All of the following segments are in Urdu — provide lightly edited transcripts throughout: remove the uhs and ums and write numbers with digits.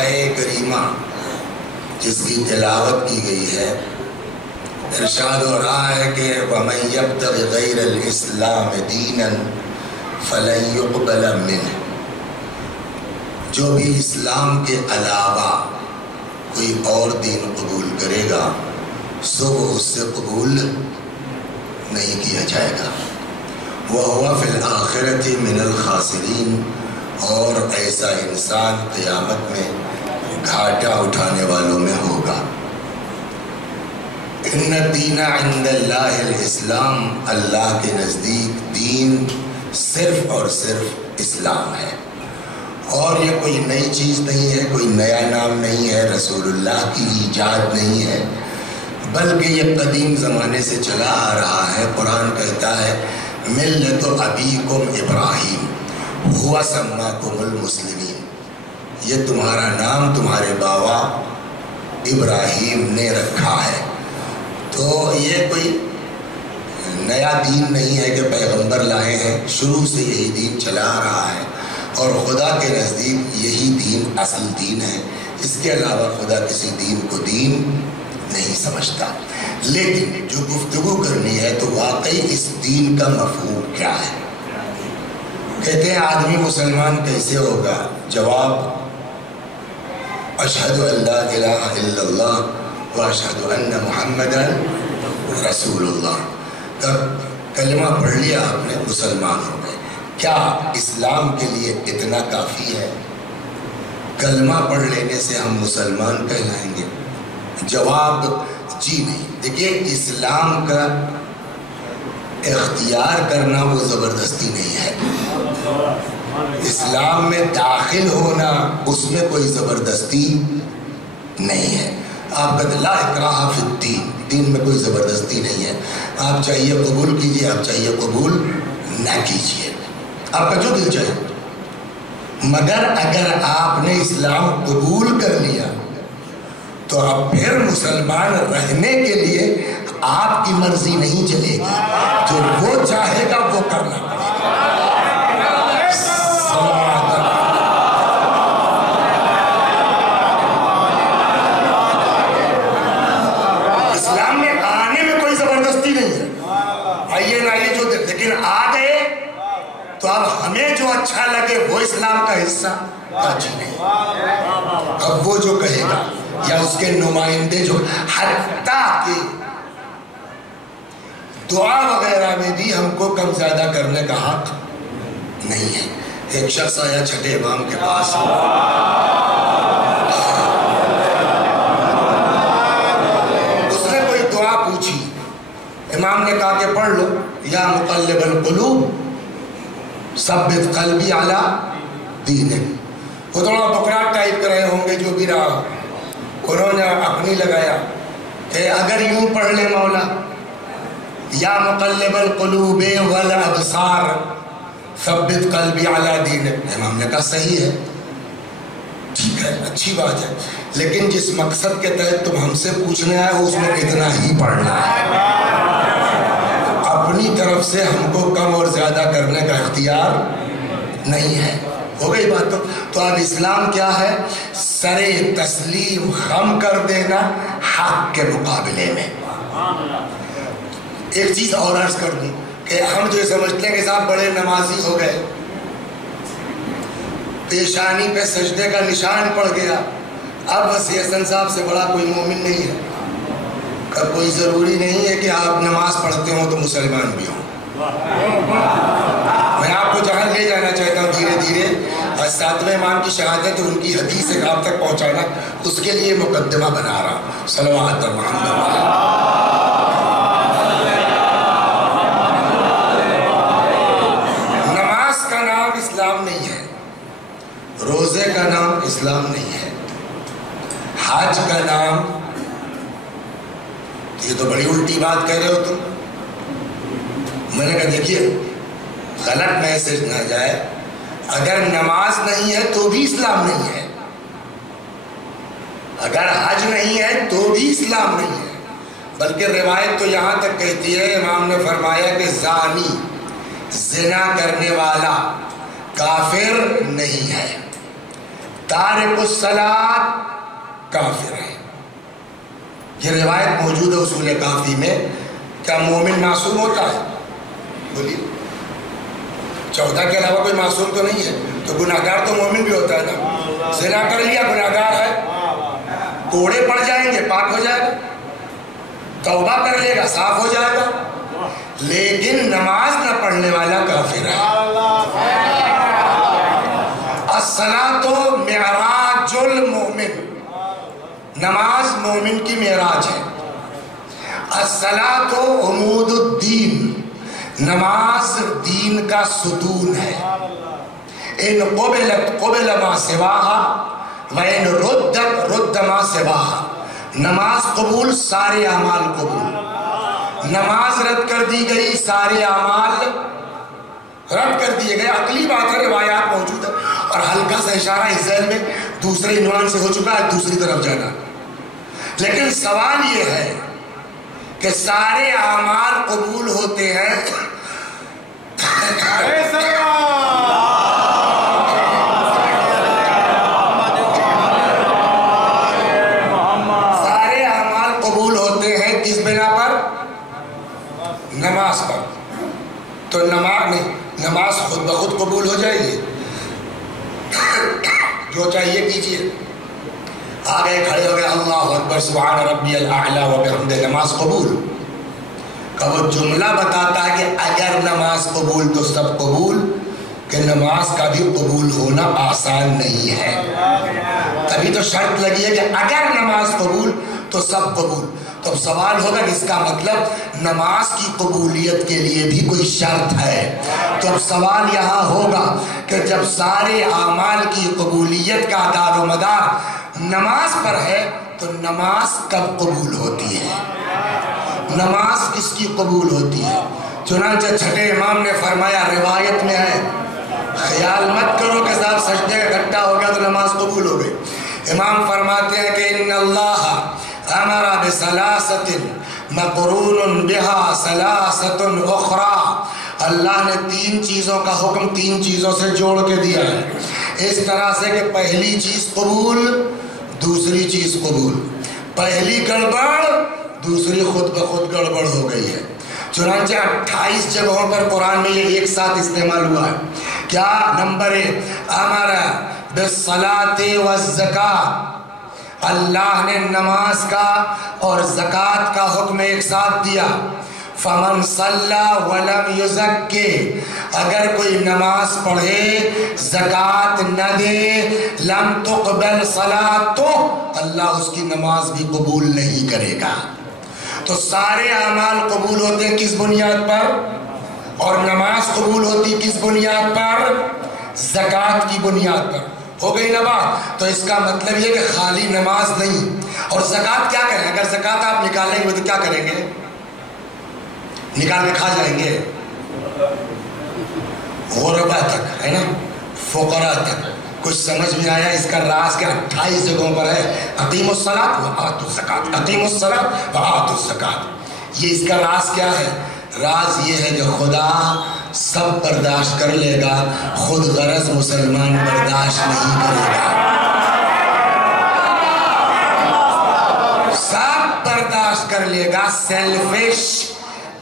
آیے کریمہ جس کی تلاوت کی گئی ہے، ارشاد ہو رہا ہے کہ وَمَن يَبْتَغِ غَيْرَ الْإِسْلَامِ دِينًا فَلَن يُقْبَلَ مِنْهُ، جو بھی اسلام کے علاوہ کوئی اور دین قبول کرے گا سو وہ اس سے قبول نہیں کیا جائے گا۔ وَهُوَ فِي الْآخِرَةِ مِنَ الْخَاسِرِينَ، اور ایسا انسان قیامت میں گھاٹا اٹھانے والوں میں ہوگا۔ ان الدین عند اللہ الاسلام، اللہ کے نزدیک دین صرف اور صرف اسلام ہے، اور یہ کوئی نئی چیز نہیں ہے، کوئی نیا نام نہیں ہے، رسول اللہ کی ایجاد نہیں ہے، بلکہ یہ قدیم زمانے سے چلا آ رہا ہے۔ قرآن کہتا ہے ملت ابیکم ابراہیم هو سماکم المسلمین، یہ تمہارا نام تمہارے بابا ابراہیم نے رکھا ہے۔ تو یہ کوئی نیا دین نہیں ہے کہ پیغمبر لائے ہیں، شروع سے یہی دین چلا آ رہا ہے، اور خدا کے نزدیک یہی دین اصل دین ہے۔ اس کے علاوہ خدا کسی دین کو دین نہیں سمجھتا۔ لیکن جو گفتگو کرنی ہے تو واقعی اس دین کا مفہوم کیا ہے؟ کہتے ہیں آدمی مسلمان کیسے ہوگا؟ جواب اشہد ان لا الہ الا اللہ واشہد ان محمدا رسول اللہ۔ کلمہ پڑھ لیا آپ نے، مسلمان ہو گئے۔ کیا اسلام کے لیے اتنا کافی ہے؟ کلمہ پڑھ لینے سے ہم مسلمان کہلائیں گے؟ جواب جی نہیں۔ دیکھیے اسلام کا اختیار کرنا وہ زبردستی نہیں ہے، اسلام میں داخل ہونا اس میں کوئی زبردستی نہیں ہے۔ آپ کہتے لا اکراہ فی الدین، دین میں کوئی زبردستی نہیں ہے، آپ چاہیے قبول کیجئے، آپ چاہیے قبول نہ کیجئے، آپ کا جو دل چاہے۔ مگر اگر آپ نے اسلام قبول کر لیا تو اب پھر مسلمان رہنے کے لیے آپ کی مرضی نہیں چلے گی، جو وہ چاہے گا وہ کرنا پڑے گا۔ اسلام میں آنے میں کوئی زبردستی نہیں ہے، آئیے نہ آئیے جو لیکن آ گئے تو اب ہمیں جو اچھا لگے وہ اسلام کا حصہ جی نہیں۔ اب وہ جو کہے گا یا اس کے نمائندے جو، حتیٰ کہ دعا وغیرہ میں بھی ہم کو کم زیادہ کرنے کا حق نہیں ہے۔ ایک شخص آیا چھٹے امام کے پاس، اس نے کوئی دعا پوچھی، امام نے کہا کہ پڑھ لو یا مقلب القلوب ثبت قلبی علی دینک۔ وہ تھوڑا بکرا ٹائپ کر رہے ہوں گے جو بھی رہا، انہوں نے اپنی لگایا کہ اگر یوں پڑھ لے مولا یا مقلب القلوب والابصار ثبت قلبی علی دینک، امام نے کہا صحیح ہے، ٹھیک ہے، اچھی بات ہے، لیکن جس مقصد کے تحت تم ہم سے پوچھنے آئے ہو اس میں اتنا ہی پڑھنا ہے، اپنی طرف سے ہم کو کم اور زیادہ کرنے کا اختیار نہیں ہے۔ ہو گئی بات؟ تو اب اسلام کیا ہے؟ سر تسلیم خم کر دینا حق کے مقابلے میں۔ ایک چیز اور عرض کر دوں کہ ہم جو سمجھتے ہیں کہ صاحب بڑے نمازی ہو گئے، پیشانی پہ سجدے کا نشان پڑ گیا، اب بس حسن صاحب سے بڑا کوئی مومن نہیں ہے۔ کوئی ضروری نہیں ہے کہ آپ نماز پڑھتے ہوں تو مسلمان بھی ہوں۔ میں آپ کو جہاں لے جانا چاہتا ہوں دھیرے دھیرے، اور ساتویں امام کی شہادت ان کی حدیث سے آپ تک پہنچانا، اس کے لیے مقدمہ بنا رہا ہوں۔ صلوات محمد۔ نماز کا نام اسلام نہیں ہے، روزے کا نام اسلام نہیں ہے، حج کا نام، یہ تو بڑی الٹی بات کہہ رہے ہو تم۔ میں نے کہا دیکھیے غلط میسج نہ جائے، اگر نماز نہیں ہے تو بھی اسلام نہیں ہے، اگر حج نہیں ہے تو بھی اسلام نہیں ہے، بلکہ روایت تو یہاں تک کہتی ہے، امام نے فرمایا کہ زانی، زنا کرنے والا کافر نہیں ہے، تارک الصلاۃ کافر ہے. یہ روایت موجود ہے اصول کافی میں. کیا مومن معصوم ہوتا ہے؟ بولیے. 14 کے علاوہ کوئی معصوم تو نہیں ہے. تو گناہگار تو مومن بھی ہوتا ہے نا. زنا کر لیا گناہگار ہے. کوڑے پڑ جائیں گے پاک ہو جائے گا. توبہ کر لے گا صاف ہو جائے گا. لیکن نماز نہ پڑھنے والا کافر ہے. الصلاۃ معراج المؤمن. نماز مومن کی معراج ہے. الصلاۃ عمود الدین. نماز دین کا ستون ہے. ان قبلت قبل ما سواها وان ردت رد ما سواها. نماز قبول سارے اعمال قبول. نماز رد کر دی گئی سارے اعمال رد کر دیے گئے. عقلی بات ہے, روایات موجود ہے. اور ہلکا سا اشارہ اس ذہن میں دوسرے عنوان سے ہو چکا ہے, دوسری طرف جانا. لیکن سوال یہ ہے کہ سارے اعمال قبول ہوتے ہیں. سارے اعمال قبول ہوتے ہیں کس بنا پر؟ نماز پر. تو نماز نہیں, نماز خود بخود قبول ہو جائے گی. جو چاہیے کیجیے. آگے کھڑے ہو گئے اللہ اکبر سبحان ربی الاعلی و بحمدہ, نماز قبول. کا وہ جملہ بتاتا ہے کہ اگر نماز قبول تو سب قبول, کہ نماز کا بھی قبول ہونا آسان نہیں ہے. تبھی تو شرط لگی ہے کہ اگر نماز قبول تو سب قبول. تو اب سوال ہوگا کہ اس کا مطلب نماز کی قبولیت کے لیے بھی کوئی شرط ہے. تو اب سوال یہاں ہوگا کہ جب سارے اعمال کی قبولیت کا دار و مدار نماز پر ہے تو نماز کب قبول ہوتی ہے؟ نماز کس کی قبول ہوتی ہے؟ چنانچہ چھٹے امام نے فرمایا, روایت میں ہے, خیال مت کرو کہ صاحب سجدے کا اکٹھا ہو گیا تو نماز قبول ہو گئی. امام فرماتے ہیں کہ ان اللہ امر بثلاثۃ مقرون بها ثلاثۃ اخرى. اللہ نے 3 چیزوں کا حکم 3 چیزوں سے جوڑ کے دیا ہے. اس طرح سے کہ پہلی چیز قبول, دوسری چیز قبول. پہلی گڑبڑ, دوسری خود بخود گڑبڑ ہو گئی ہے. چنانچہ 28 جگہوں پر قرآن میں یہ ایک ساتھ استعمال ہوا ہے. کیا؟ نمبر 1 امر بالصلاۃ والزکاۃ. اللہ نے نماز کا اور زکوٰۃ کا حکم ایک ساتھ دیا. فمن صلی ولم یزکی, اگر کوئی نماز پڑھے زکوٰۃ نہ دے, لم تقبل صلاۃ, اللہ اس کی نماز بھی قبول نہیں کرے گا. تو سارے اعمال قبول ہوتے ہیں کس بنیاد پر؟ اور نماز قبول ہوتی کس بنیاد پر؟ زکوٰۃ کی بنیاد پر. ہو گئی نا بات؟ تو اس کا مطلب یہ کہ خالی نماز نہیں. اور زکوٰۃ کیا کریں؟ اگر زکوٰۃ آپ نکالیں گے تو کیا کریں گے؟ نکال کے کھا جائیں گے. غربا تک ہے نا, فقراء تک. کچھ سمجھ میں آیا اس کا راز کیا؟ 28 جگہوں پر ہے اقیموا الصلاۃ وآتوا الزکاۃ, اقیموا الصلاۃ وآتوا الزکاۃ. یہ اس کا راز کیا ہے؟ راز یہ ہے کہ خدا سب برداشت کر لے گا, خود غرض مسلمان برداشت نہیں کرے گا. سب برداشت کر لے گا, سیلفش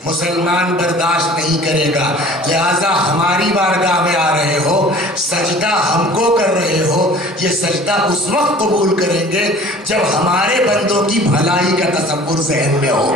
مسلمان برداشت نہیں کرے گا. لہذا ہماری بارگاہ میں آ رہے ہو, سجدہ ہم کو کر رہے ہو, یہ سجدہ اس وقت قبول کریں گے جب ہمارے بندوں کی بھلائی کا تصور ذہن میں ہو.